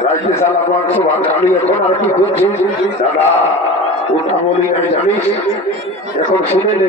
রাজ্যে সালা ভাত আমি এখন আর কি করছি দাদা ওটা বলি আমি জানিস এখন শুনে নে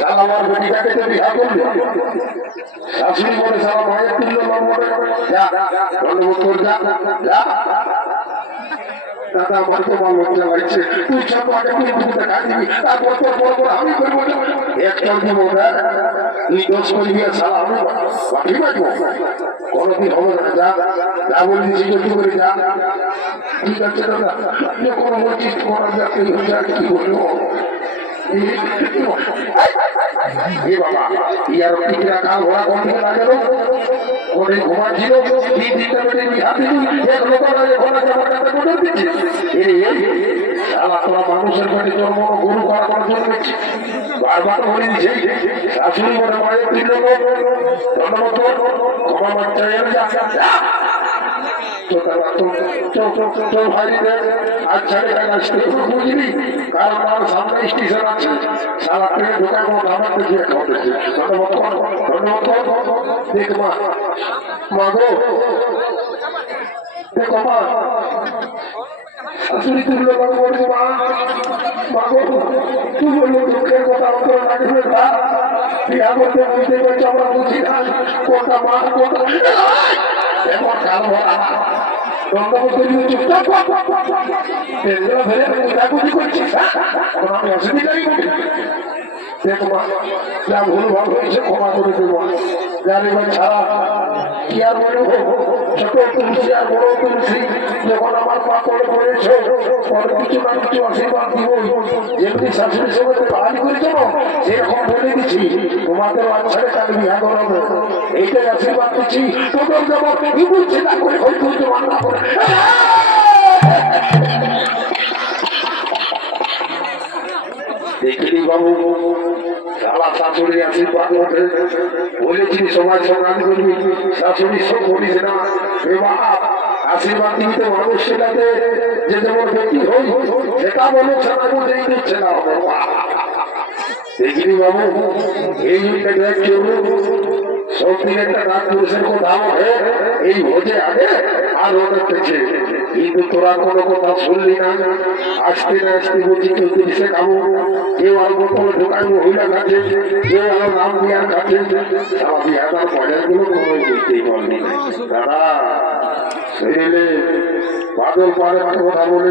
শালা আমার বেটিটাকে তো বিহা করবে বলে শালা মায়ের তুল্য নম্বরে যা ধন্যবাদ যা যা। দাদা আমার তোমার লজ্জা লাগছে তুই সব আগে তুই মুখ দেখা তারপর তোর পর পর আমি করব একটা দিব তুই দোষ করবি আর শালা আমি বাকি বাঁচবো কোনোদিন হবে না, যা যা বলবি জিজ্ঞেস করে যা। ঠিক আছে, দাদা। যখন বলছিস তোমার ব্যাপারে কি বলব এ বাবা ইয়ার পিঠরা কাল ঘোড়া কোন দিকে লাগে কোনে ঘুমাচ্ছিল তিন তিনটা বেটে হাতে এক লোক আগে ঘোড়া যাবার মানুষের বারবার বলে মনে বুঝলি কারণ আমার সামনে স্টেশন আছে সারা ট্রেনে ঢোকায় কোনো ধন্যবাদ দেখ মা মা গো দেখো মা শাশুড়ি তুললো বাবু বলছে মা মা গো তুই বলল দুঃখের কথা অন্তর লাগবে না বিয়া করতে বুঝতে পারছি আমরা বুঝি না এমন কাল ভরা রঙ্গবতী চুপচাপ ধরে আমি অসুবিধাই দেখো মা যা ভুল ভালো হয়েছে, ক্ষমা করে দেবো। যার এবার কি আর বলব। ছোট তুলসী আর বড় যখন আমার পা করে পড়েছে পরে কিছু না কিছু আশীর্বাদ দিব। যেমনি শাশুড়ি সঙ্গে বাড়ি করেছিল সেরকম বলে দিচ্ছি, তোমাদের দিচ্ছি তোদের করে হই তুলতে মান্না করে দেখলি বাবু। শাশুড়ি ওঠে বলেছি সমাজ সমাজ করবি শাশুড়ি সব করিস না। আশীর্বাদ দিতে মানুষ সেটাতে যে যেমন ব্যক্তি হই সেটা বলেছে না বুঝেই দিচ্ছে না দেখলি বাবু, এই জন্য একটা রাত পুরুষের কথা হয় এই ভোজে আগে আর ওদের কিন্তু তোরা কোনো কথা শুনলি না। আসতে না বলছি কেউ দিচ্ছে খাব কেউ আর বোতল ঢোকাই মহিলা কাছে কেউ আর নাম দেওয়ার কাছে। সারা বিহাটার পয়সা গুলো কোনো বুঝতেই পারে কথা বলে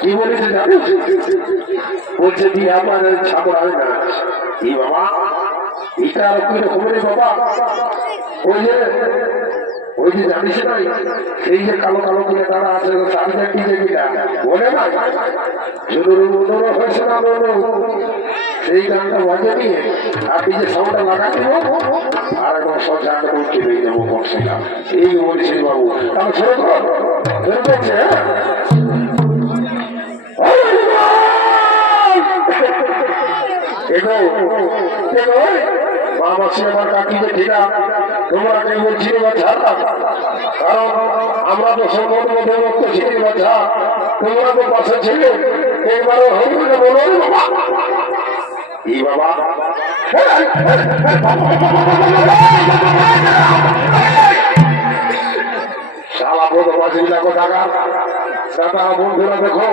কি বলেছে বলছে হয় না কি বাবা? এটা আর কি বাবা, ওই যে ওই যে জানিস নাই সেই করে নিয়ে আপনি যে সাউন্ডটা লাগাই আর একদম সব জায়গাটা উঠে দিয়ে দেবো বর্ষা এই বলছি বাবু, তাহলে ছোট করছে এগো বাবা সে আমার কাকিকে ঠিকা তোমরা কে বলছি বাছা কারণ আমরা তো সম্পদ মধ্যে মুক্ত ছিলি বাছা তোমরা তো পাশে ছিলে একবারও হবে না বলো এই বাবা শালা বোধ বাজিলা কোথাকা দাদা, বন্ধুরা, দেখো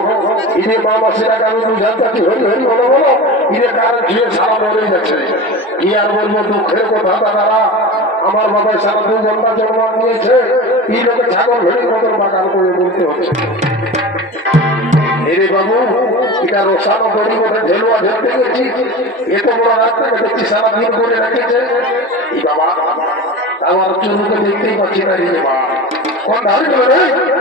ঈদে মা মাসিরাকে আমি বুঝাতে হরি হরি বলো বলো? ঈদে কার ঝিয়ে সারা মরে যাচ্ছে? কি আর বলব আমার বাবা দেখতেই পাচ্ছি না রে বাবা। কোন ধারে রে?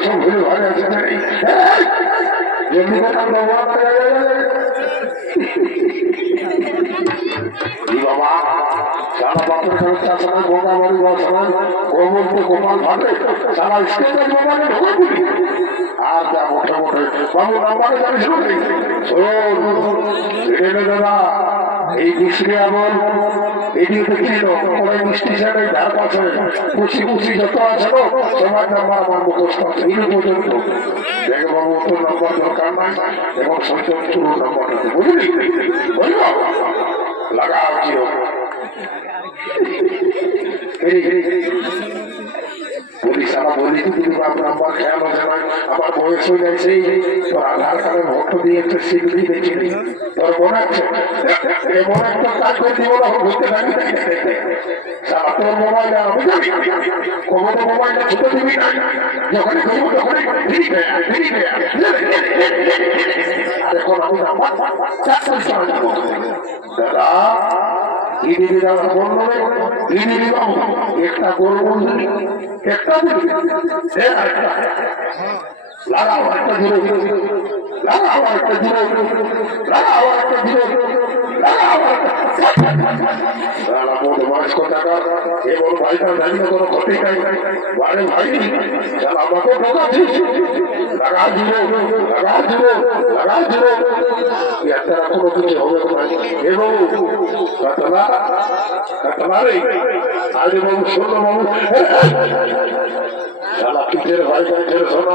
সব ভুলে না বাবা সারা বাপের সংস্থা শোনা গোদাবরী শোনা গোবর্ত গোপাল আর যা মোটে মোটে বাবু নাম্বারে জানিস নাকি শোন এই মিষ্টি আমল এদিকে ছিল। ওই মিষ্টি ছেড়ে ধার পাশে খুশি খুশি যত আছে সবার নাম্বার আমার মুখস্থ আছে। এই পর্যন্ত। বাবু, তোর নাম্বার দরকার নাই, এবং সত্তর চুরুর নাম্বার বুঝলি? লাগাও জিরো পুলিশ আমার বলি কিন্তু বাপ নাম্বার খেয়াল হবে না আমার বয়স হয়ে গেছে তোর আধার কার্ডে ভোট দিয়ে একটু স্বীকৃতি দেখছিলি তোর মনে আছে? এমন একটা কাজ করে দিব না ঘুরতে থাকি। সারা তোর মোবাইল আমি কবে তো মোবাইলটা ছুটে দিবি। না যখন করব তখন এখন আমি দাদা ইনি আমার বলল ইনি একটা গরু একটা সে একটা লাগাও একটা মোট বয়স্ক টাকা এবং ভাইটা জানিয়ে কোনো ভাই সারা আমাকে ঢোকাচ্ছিস লাগা দিব লাগা দিব হবে না এবং আজ বাবু শোনো বাবু সারা পিঠের ভাই শোনা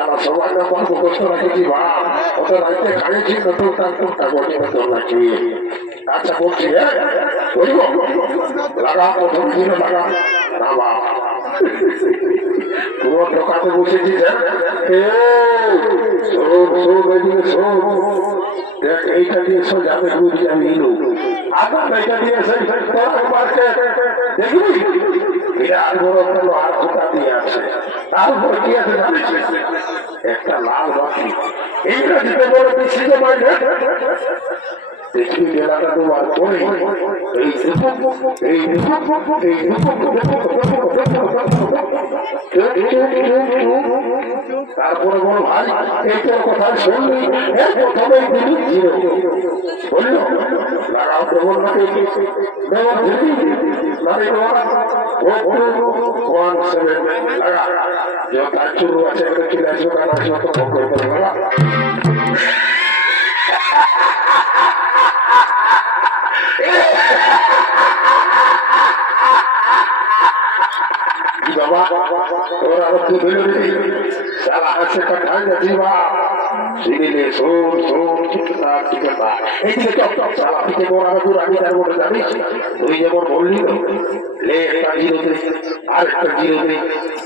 সারা সবার নাম্বার মুখস্থ রাখেছি বা ওটা রাখতে খাইয়েছি নতুন তার কোনটা বটে নতুন রাখি আচ্ছা বলছি হ্যাঁ বলিব। লাগা প্রথম দিনে লাগা না বা তোমার দোকানে সেই দেখবি এটা আর বড় একটা লোহার খোঁটা দিয়ে আছে তারপর কি আছে একটা লাল বাতি। এইটা দিতে বলে দেখি জেলাটা তোমার পরে এই তারপরে কথা শুনলি প্রথমেই দিলি জিরো আছে একটা চলে আসবে কারণ আসবে তো ফোন বলব বাবা তোরা রক্ত ধরে সারা হাসে পাঠায় না দিবা শুনিলে শোন শোন চিন্তা চিন্তা এইদিকে চপ চপ আমি তার মধ্যে জানিস তুই যেমন বললি তো লে একটা জিরোতে আর একটা জিরোতে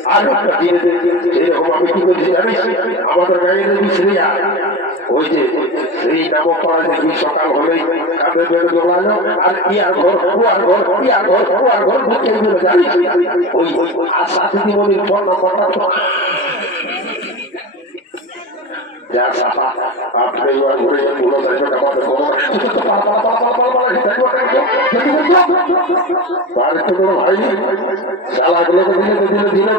আর একটা জিরোতে সেরকম আমি কি বলছি জানিস? আমাদের গায়ে নদী শ্রেয়া। ওই যে সেই নামক পাড়া দেখবি সকাল হলেই কাঁধে বেড়ে দৌড়ালো আর ইয়ার ঘর, কুয়ার ঘর ইয়ার ঘর, কুয়ার ঘর ঢুকে গেল জানিস? ওই আশা দিদিমণির ফোন নম্বরটা বাড়িতে কোনো ভাই শালাগুলোকে দিলে তো দিলে দিলে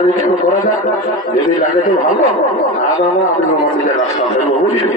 রিটার্ন করা যাক যদি লাগে তো ভালো না না না আমি নমানিকে রাস্তা দেবো বুঝলি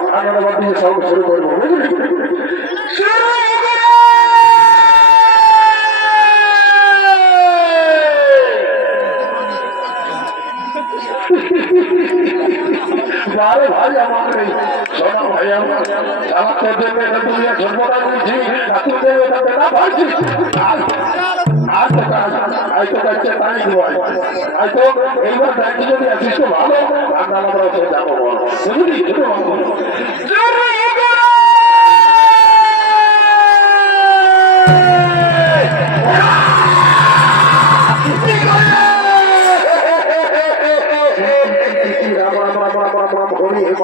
সব শুরু করব। বুঝলি ভাই ভাই আমার নেই সোনা ভাই আমার তোর জন্য এটা তুমি সর্বদা বলছি রাতুর দেবে এটা বেটা ভাইছি আর তো কাজ আই তো কাছে তাই দিবাই আই তো এইবার দেখি যদি আসিস তো ভালো, আমরা আমরা ওখানে যাব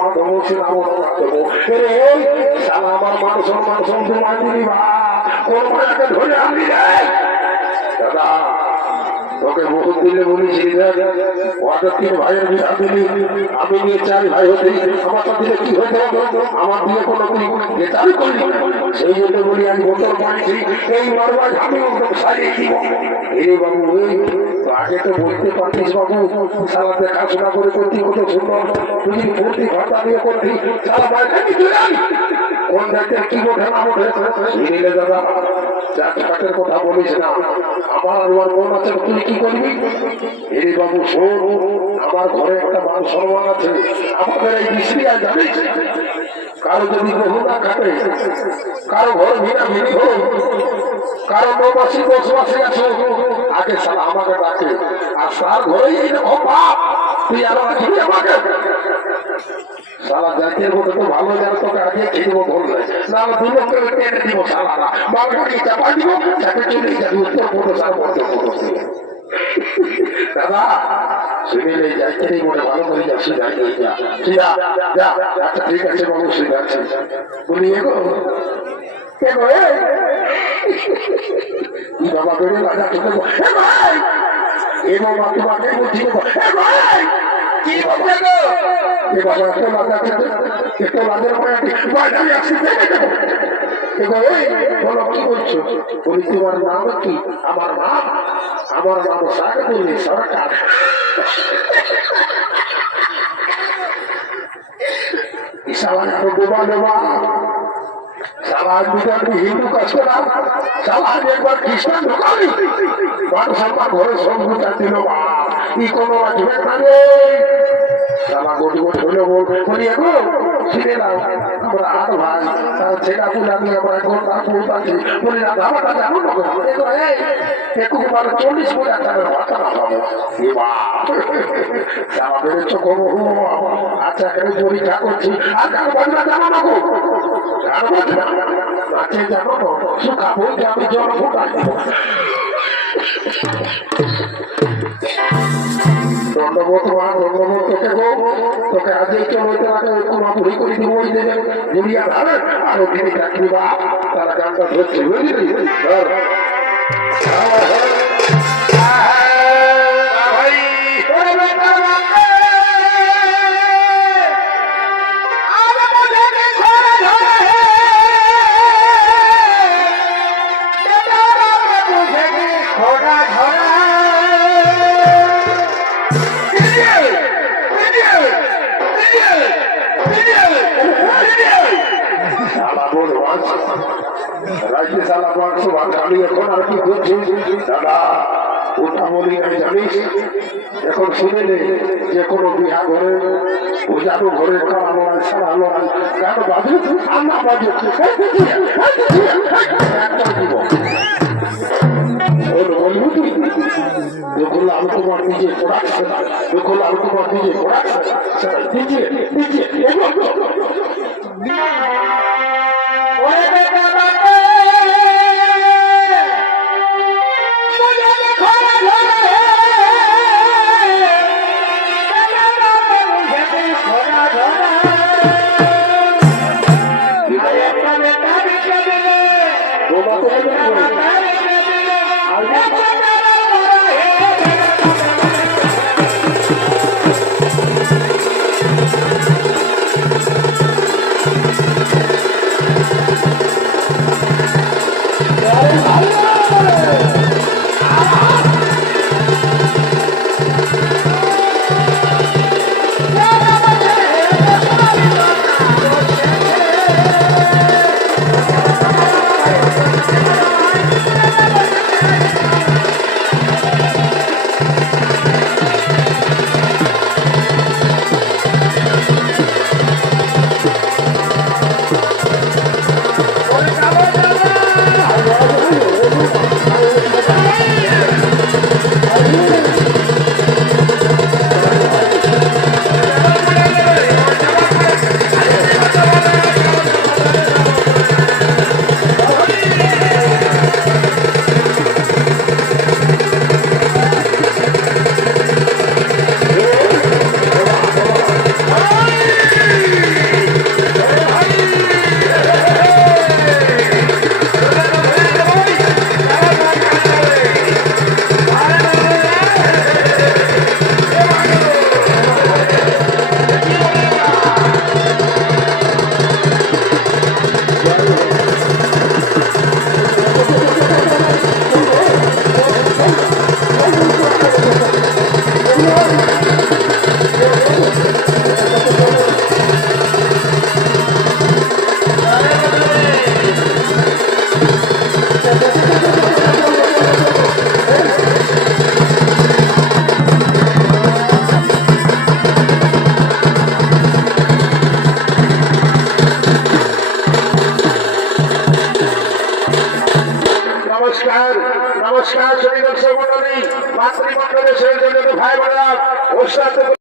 বল বুঝলি যেতে পারব আমার মান সম্মান সম্মান দিলি বা কোন মায়াকে ধরে আনলি দাদা তোকে বহুত দিলে বলেছি ওয়াটার তিন ভাইয়ের বিধান দিলি আমি নিয়ে চার ভাই হতে আমার দিলে কি হয়ে আমার দিয়ে কোনো তুই বেতারি করলি সেই জন্য বলি আমি বোতল পাইছি এই মারবার আমি সারিয়ে দিব। এই বাবু, এই আগে তো বলতে পারতিস বাবু সালা দেখাশোনা করে করতি কত সুন্দর তুই ভর্তি ঘরটা দিয়ে করতি কি ওঠে দাদা কথা বলিস না। আমার ওর আছে, তুই কি করবি? এরে বাবু আমার ঘরে একটা মান সম্মান আছে। কারও যদি বহু না কাটে, কারও ঘর ভিড়া ভিড়ি কারও নবাসী বসবাসী আছে। আগে সালা আমাকে ডাকে। আর তার ঘরেই এরকম তুই আরও রাখবি আমাকে? সালা জাতীয় মতো তো ভালো জানো তোকে আগে খেয়ে দেবো না দু লোককে টেনে দিব সালারা বালকাকে চাপা দিব যাতে চলে যাবি উত্তর প্রদেশ আর মধ্য প্রদেশ দাদা শুনিলে যাইতে মনে ভালো করে যাচ্ছি যাই যা আচ্ছা ঠিক আছে শুনে যাচ্ছি বলি, এগো। এগো এই ই বাবা বেড়ে লাগা তোকে এগো এই এ বাবা তোমাকে বলছি এগো এই কি বলছে গো এ বাবা কি বলি তোমার নাম কি আমার নাম আমার নাম সাগরুল্লি সরকার ডোবা ডোবা দিল কি কোনো রাখবে না রে সালা গোটি গোটি হলো বল, এগো ছিঁড়ে দাও আমরা আর ভাই, তার ছেলা পুলা নিয়ে আমরা তার ফুল পাচ্ছি বলি, না ধামাটা জানো চল্লিশ আচ্ছা এখানে পরীক্ষা করছি, আর না সুখা বলতে আমি জল ফুটাই দণ্ডবোধ মা দণ্ডবোধ তোকে গো তোকে আজকে চলো তাকে কুমা বুড়ি করে দিব ওই দেবে দুনিয়া ধারে আর তিনি চাকরি বা তারা গানটা ধরছে বুঝলি বলি, আমি জানিস এখন শুনে নে যে কোনো বিহা ঘরে, পূজারু ঘরে করানো হয় সারানো হয়। কেন বাজে আর না বাজে ওরে আরে